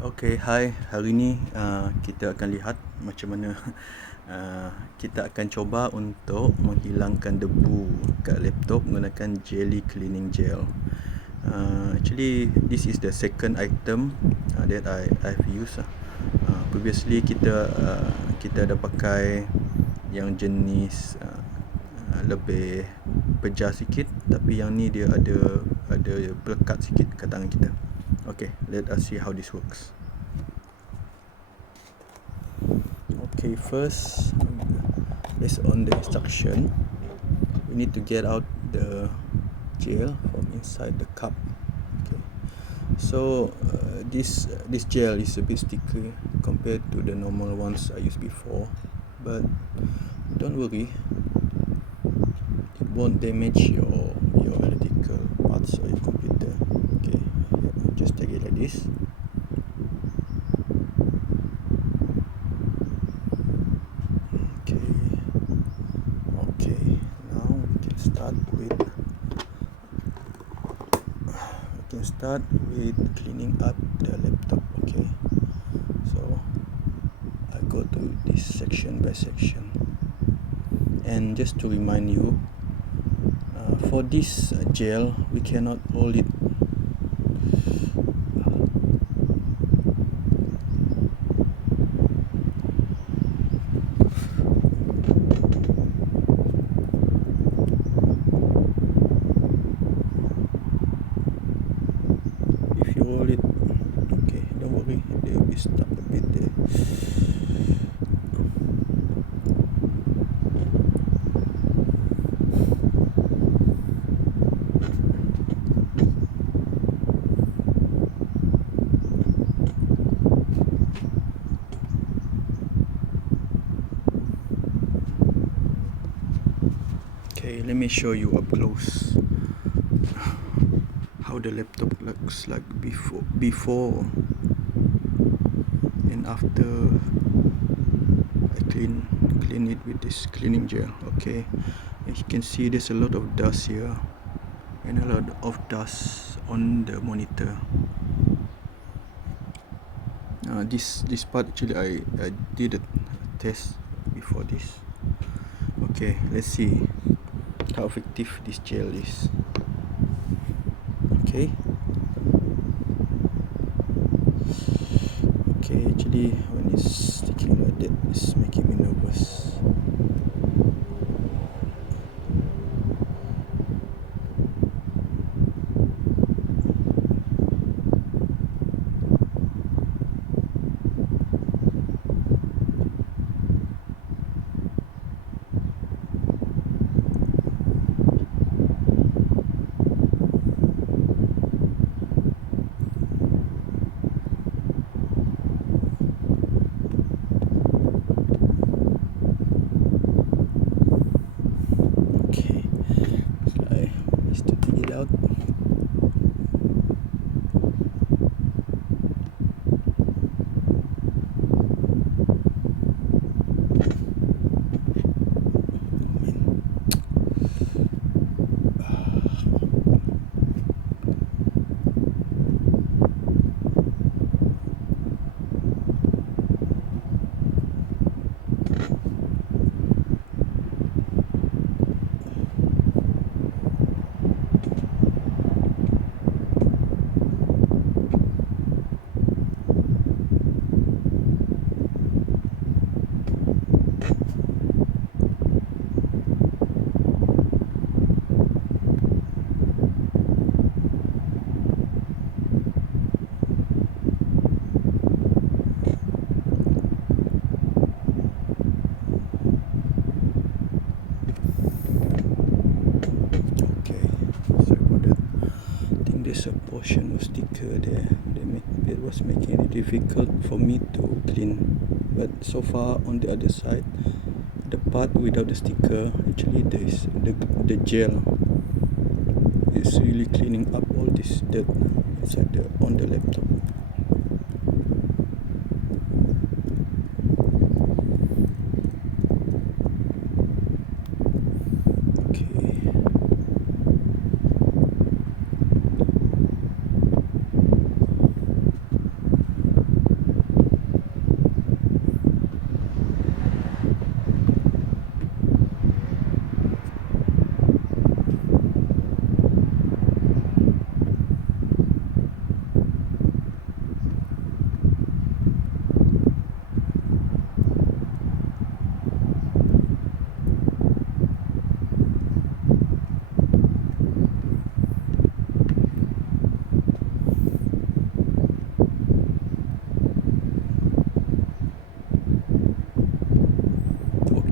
Okay, hai. Hari ni kita akan lihat macam mana kita akan cuba untuk menghilangkan debu kat laptop menggunakan jelly cleaning gel. Actually, this is the second item that I've used. Previously kita ada pakai yang jenis lebih pejas sikit, tapi yang ni dia ada pelekat sikit kat tangan kita. Okay, let us see how this works. Okay, first, based on the instruction, we need to get out the gel from inside the cup. Okay, so this gel is a bit sticky compared to the normal ones I used before, but don't worry, it won't damage your electrical parts or your computer. Okay, just take it like this. Okay, now we can start with cleaning up the laptop. Okay, so I go to this section by section, and just to remind you, for this gel we cannot hold it. If you hold it, okay, don't worry, they will be stuck a bit there. Okay, let me show you up close how the laptop looks like before and after I clean it with this cleaning gel. Okay, as you can see, there's a lot of dust here and a lot of dust on the monitor. This part actually I did a test before this. Okay, let's see how effective this gel is. Okay, actually when it's sticking like that, it's making me nervous. Okay, so I need to take it out. There's a portion of sticker there that was making it difficult for me to clean, but so far on the other side, the part without the sticker, actually there is the gel is really cleaning up all this dirt inside on the laptop.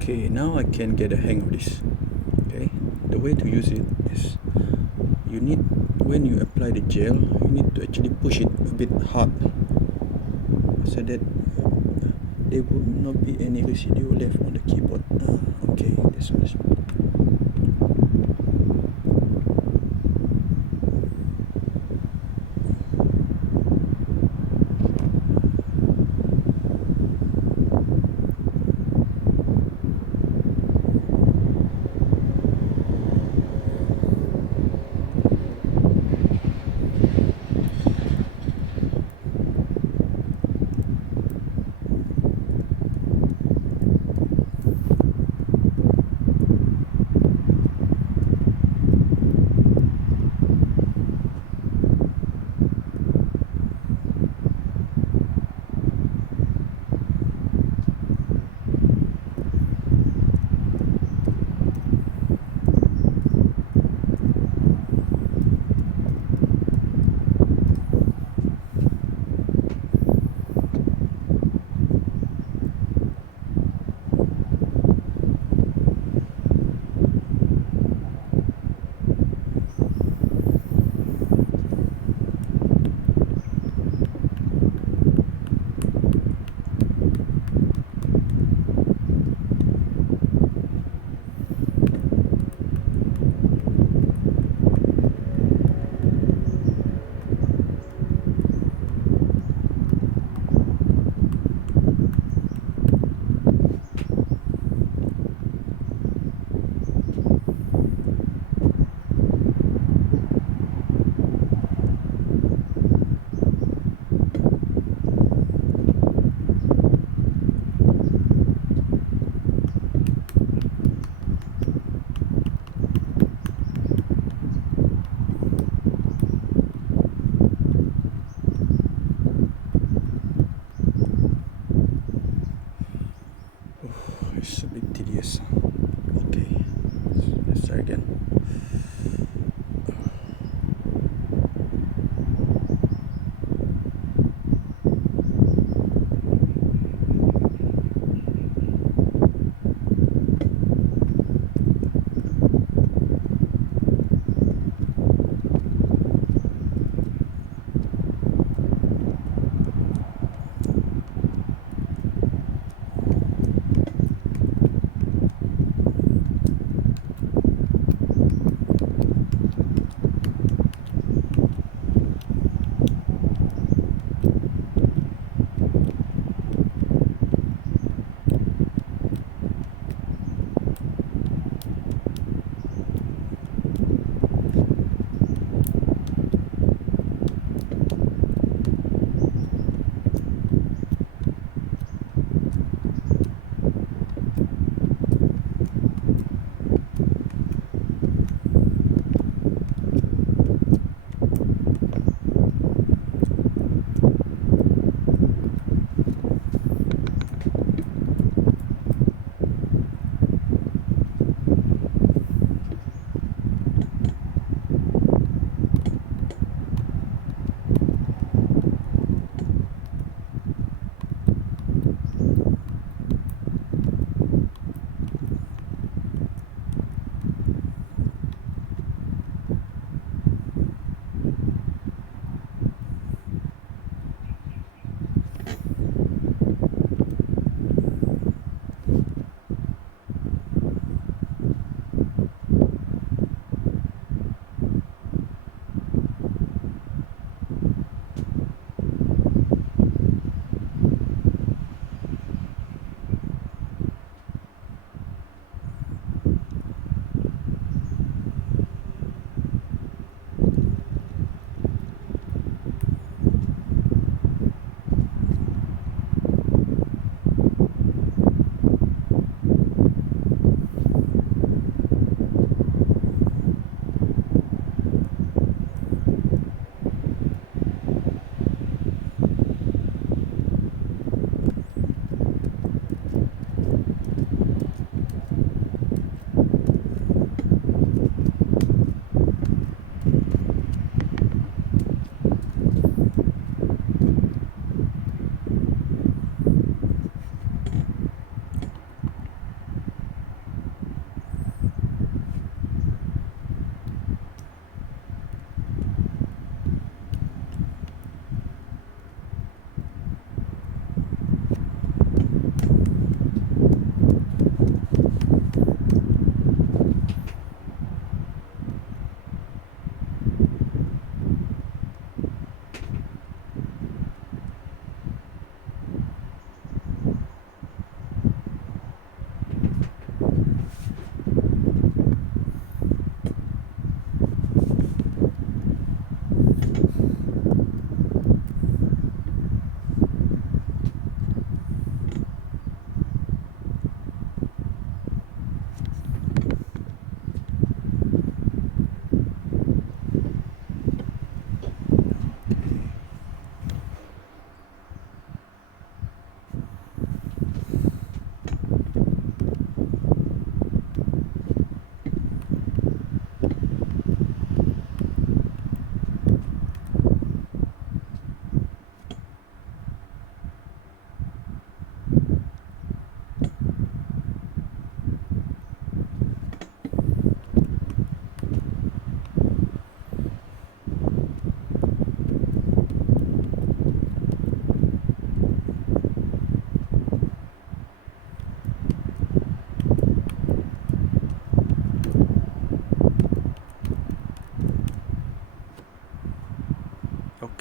Okay, now I can get a hang of this. Okay, the way to use it is you need, when you apply the gel, you need to actually push it a bit hard so that there will not be any residue left on the keyboard. Okay, this one is. It's a bit tedious. Okay, let's try again.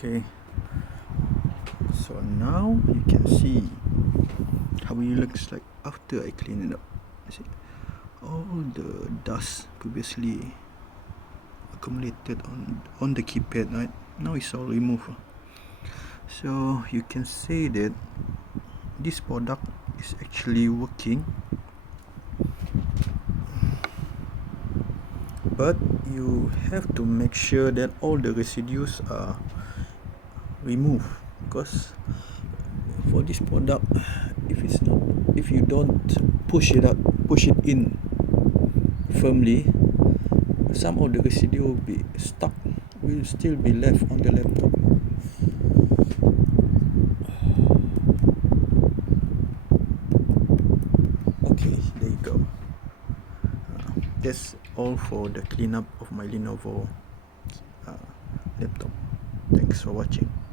Okay, so now you can see how it looks like after I clean it up. See, all the dust previously accumulated on the keypad, right? Now it's all removed. So you can say that this product is actually working, but you have to make sure that all the residues are removed, because for this product, if you don't push it in firmly, some of the residue will be stuck, will still be left on the laptop. Okay, there you go. That's all for the cleanup of my Lenovo laptop. Thanks for watching.